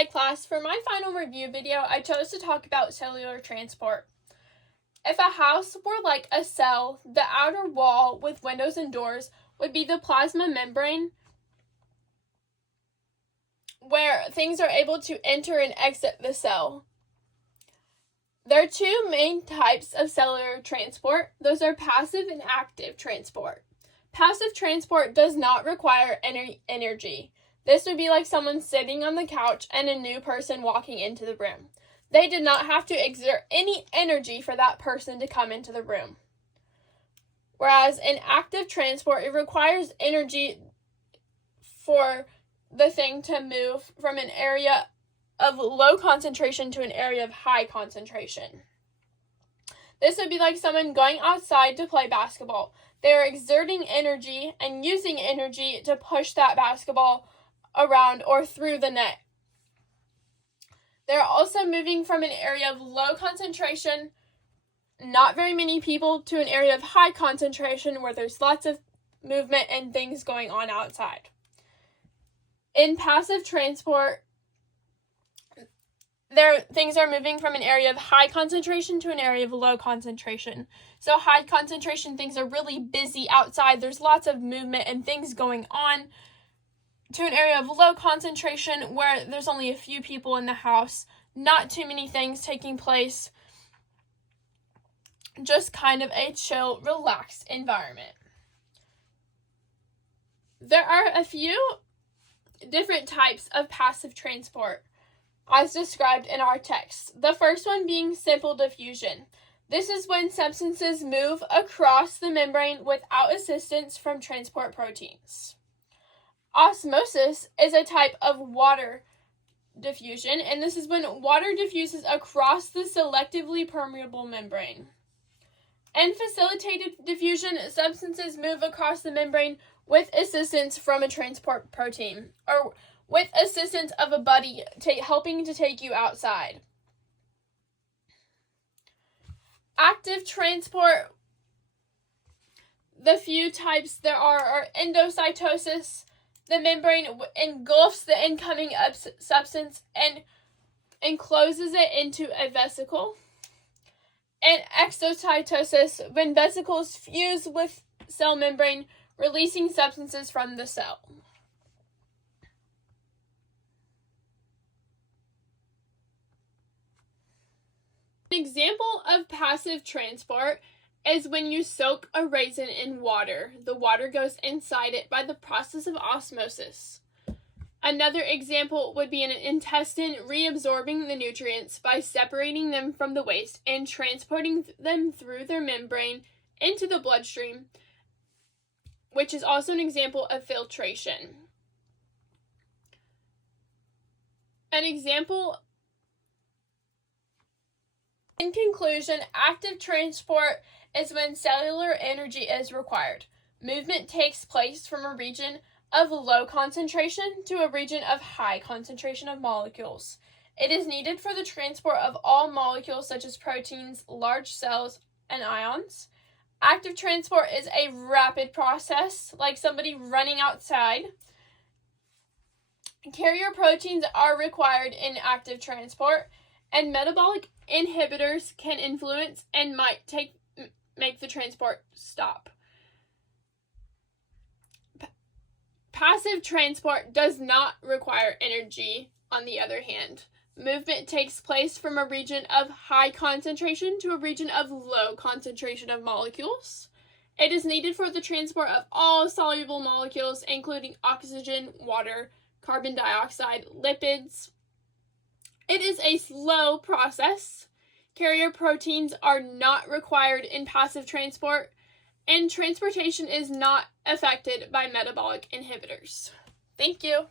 Hi class, for my final review video, I chose to talk about cellular transport. If a house were like a cell, the outer wall with windows and doors would be the plasma membrane where things are able to enter and exit the cell. There are two main types of cellular transport. Those are passive and active transport. Passive transport does not require energy. This would be like someone sitting on the couch and a new person walking into the room. They did not have to exert any energy for that person to come into the room. Whereas in active transport, it requires energy for the thing to move from an area of low concentration to an area of high concentration. This would be like someone going outside to play basketball. They are exerting energy and using energy to push that basketball around or through the net. They're also moving from an area of low concentration, not very many people, to an area of high concentration where there's lots of movement and things going on outside. In passive transport, things are moving from an area of high concentration to an area of low concentration. So high concentration, things are really busy outside. There's lots of movement and things going on, to an area of low concentration where there's only a few people in the house, not too many things taking place, just kind of a chill, relaxed environment. There are a few different types of passive transport as described in our text. The first one being simple diffusion. This is when substances move across the membrane without assistance from transport proteins. Osmosis is a type of water diffusion, and this is when water diffuses across the selectively permeable membrane. In facilitated diffusion, substances move across the membrane with assistance from a transport protein, or with assistance of a buddy helping to take you outside. Active transport, the few types there are endocytosis. The membrane engulfs the incoming substance and encloses it into a vesicle. And exocytosis, when vesicles fuse with cell membrane, releasing substances from the cell. An example of passive transport is when you soak a raisin in water. The water goes inside it by the process of osmosis. Another example would be an intestine reabsorbing the nutrients by separating them from the waste and transporting them through their membrane into the bloodstream, which is also an example of filtration. In conclusion, active transport is when cellular energy is required. Movement takes place from a region of low concentration to a region of high concentration of molecules. It is needed for the transport of all molecules such as proteins, large cells, and ions. Active transport is a rapid process, like somebody running outside. Carrier proteins are required in active transport, and metabolic inhibitors can influence and might make the transport stop. Passive transport does not require energy, on the other hand. Movement takes place from a region of high concentration to a region of low concentration of molecules. It is needed for the transport of all soluble molecules, including oxygen, water, carbon dioxide, lipids. It is a slow process. Carrier proteins are not required in passive transport, and transportation is not affected by metabolic inhibitors. Thank you.